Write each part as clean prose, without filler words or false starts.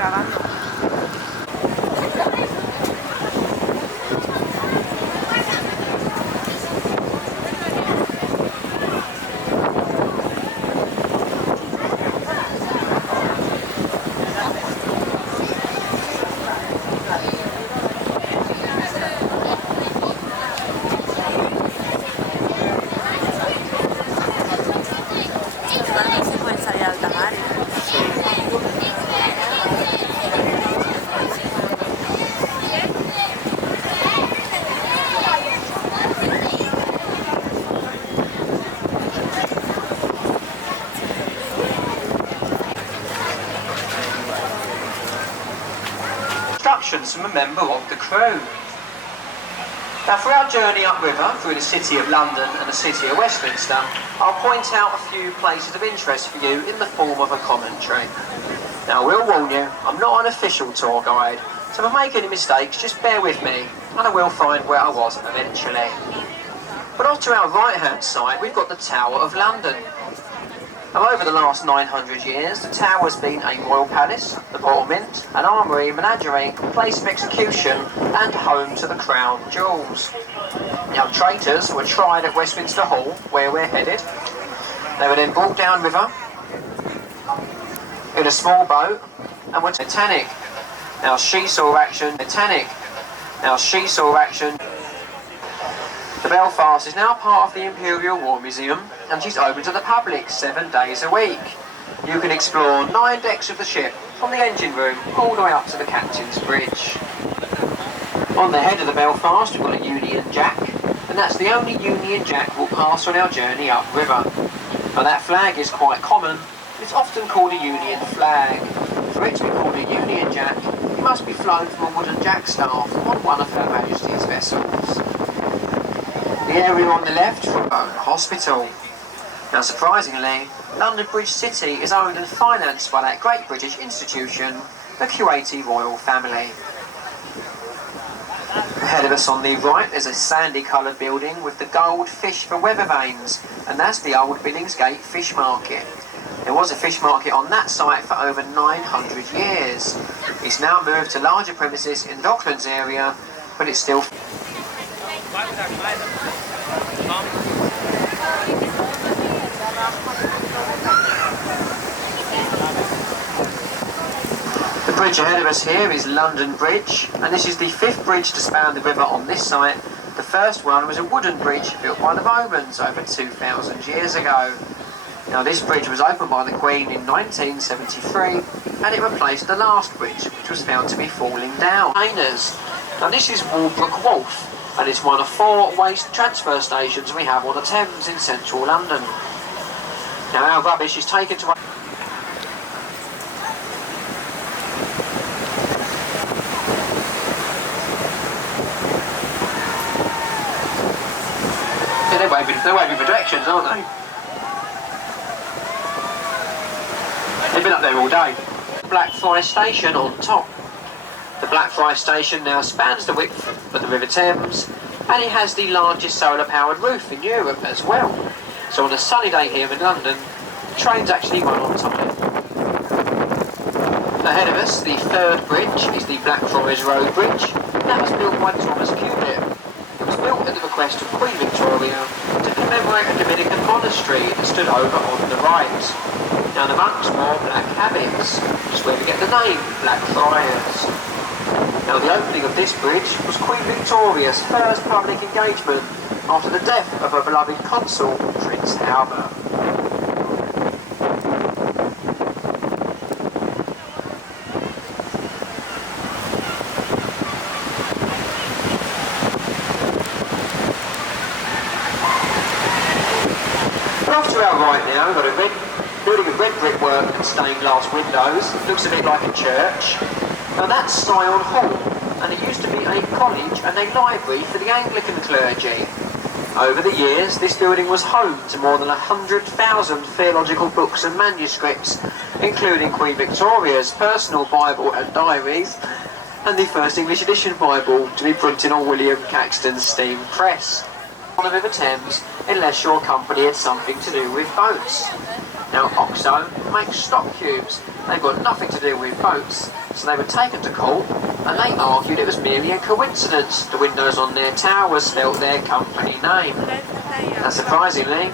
grabando. From a member of the crew. Now, for our journey upriver through the city of London and the city of Westminster, I'll point out a few places of interest for you in the form of a commentary. Now, I will warn you, I'm not an official tour guide, so if I make any mistakes, just bear with me, and I will find where I was eventually. But off to our right-hand side, we've got the Tower of London. Now, over the last 900 years, the tower has been a royal palace, the Royal Mint, an armoury, menagerie, place of execution, and home to the crown jewels. Now, traitors were tried at Westminster Hall, where we're headed. They were then brought downriver in a small boat and were Titanic. Now, seesaw action, Titanic. Now, seesaw action. The Belfast is now part of the Imperial War Museum, and she's open to the public 7 days a week. You can explore 9 decks of the ship, from the engine room all the way up to the captain's bridge. On the head of the Belfast we've got a Union Jack, and that's the only Union Jack we'll pass on our journey upriver. Now, that flag is quite common, it's often called a Union flag. For it to be called a Union Jack, it must be flown from a wooden jackstaff on one of Her Majesty's vessels. The area on the left from Bone Hospital. Now, surprisingly, London Bridge City is owned and financed by that great British institution, the Kuwaiti royal family. Ahead of us on the right, there's a sandy-coloured building with the gold fish for weather vanes, and that's the old Billingsgate Fish Market. There was a fish market on that site for over 900 years. It's now moved to larger premises in the Docklands area, but it's still... The bridge ahead of us here is London Bridge, and this is the 5th bridge to span the river on this site. The first one was a wooden bridge built by the Romans over 2,000 years ago. Now, this bridge was opened by the Queen in 1973, and it replaced the last bridge, which was found to be falling down. Now, this is Walbrook Wharf, and it's one of 4 waste transfer stations we have on the Thames in central London. Now, our rubbish is taken to... They're waving for directions, aren't they? They've been up there all day. Blackfriars Station on top. The Blackfriars Station now spans the width of the River Thames, and it has the largest solar-powered roof in Europe as well. So on a sunny day here in London, trains actually run on time. Ahead of us, the 3rd bridge is the Blackfriars Road Bridge. That was built by Thomas Cubitt. It was built at the request of Queen Victoria to commemorate a Dominican monastery that stood over on the right. Now, the monks wore black habits, which is where we get the name Blackfriars. Now, the opening of this bridge was Queen Victoria's first public engagement after the death of her beloved consul, Prince Albert. Off to our right now, we've got a building of red brickwork and stained glass windows. It looks a bit like a church. Now, that's Scion Hall, and it used to be a college and a library for the Anglican clergy. Over the years, this building was home to more than 100,000 theological books and manuscripts, including Queen Victoria's personal Bible and diaries, and the first English edition Bible to be printed on William Caxton's steam press. On the River Thames, unless your company had something to do with boats. Now Oxo makes stock cubes. They've got nothing to do with boats, so they were taken to court and they argued it was merely a coincidence. The windows on their towers spelt their company name. And surprisingly,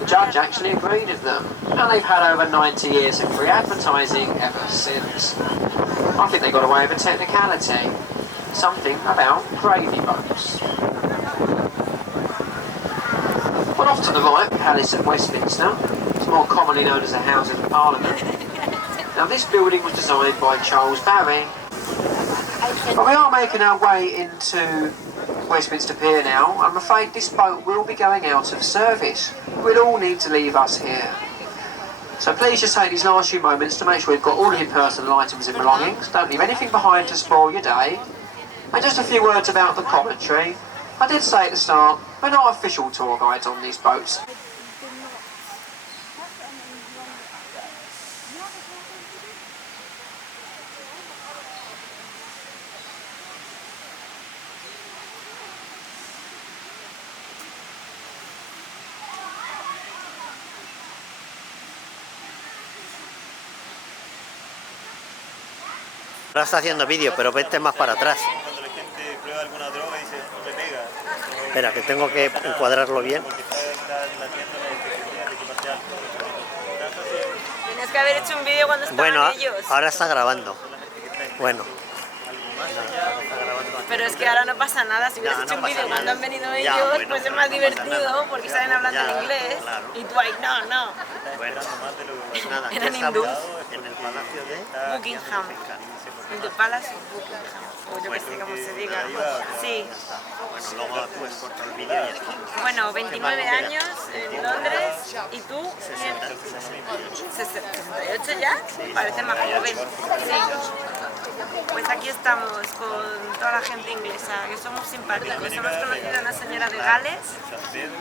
the judge actually agreed with them. And they've had over 90 years of free advertising ever since. I think they got away with a technicality. Something about gravy boats. Well, off to the right, Palace at Westminster. It's more commonly known as the Houses of Parliament. Now this building was designed by Charles Barry. But we are making our way into Westminster Pier now. I'm afraid this boat will be going out of service. We'll all need to leave us here. So please just take these last few moments to make sure we've got all of your personal items and belongings. Don't leave anything behind to spoil your day. And just a few words about the commentary. I did say at the start, we're not official tour guides on these boats. Ahora está haciendo vídeo, pero vete más para atrás. Cuando la gente prueba alguna droga y dice, no le pega. Espera, que tengo que encuadrarlo bien. Porque está latiendo la especialidad de que pase algo. Tienes que haber hecho un vídeo cuando estaban Bueno, ellos. ahora está grabando. Bueno. Pero es que ahora no pasa nada. Si hubieras No, hecho no un vídeo pasa cuando nada. han venido Ya, ellos, bueno, pues es pero más no pasa divertido nada. porque saben hablando Ya, en inglés. claro. Y tú ahí, no. Bueno, pues nada, aquí Eran estamos hindús. en el Palacio de Buckingham. En el Palacio de Buckingham. O yo que sé cómo se diga. Sí. Bueno, luego puedes cortar el vídeo y ya está. Bueno, 29 años en Londres. ¿Y tú? 68 ya. Parece más joven. Sí. Pues aquí estamos con toda la gente inglesa, que somos simpáticos. Hemos conocido a una señora de Gales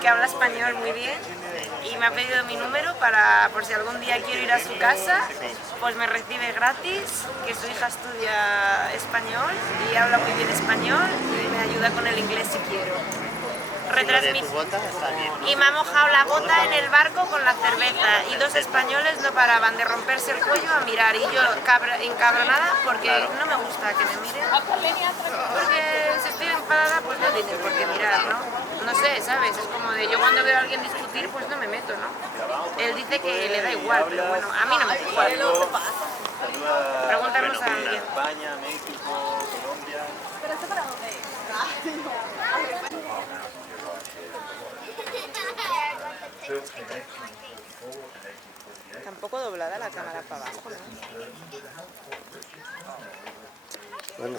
que habla español muy bien y me ha pedido mi número para, por si algún día quiero ir a su casa, pues me recibe gratis, que su hija estudia español y habla muy bien español y me ayuda con el inglés si quiero. Tu bota está bien, ¿no? Y me ha mojado la bota en el barco con la cerveza y dos españoles no paraban de romperse el cuello a mirar y yo encabronada porque no me gusta que me miren, porque si estoy enfadada pues no tienen por qué mirar, ¿no? No sé, ¿sabes? Es como de yo cuando veo a alguien discutir pues no me meto, ¿no? Él dice que le da igual, pero bueno, a mí no me da igual.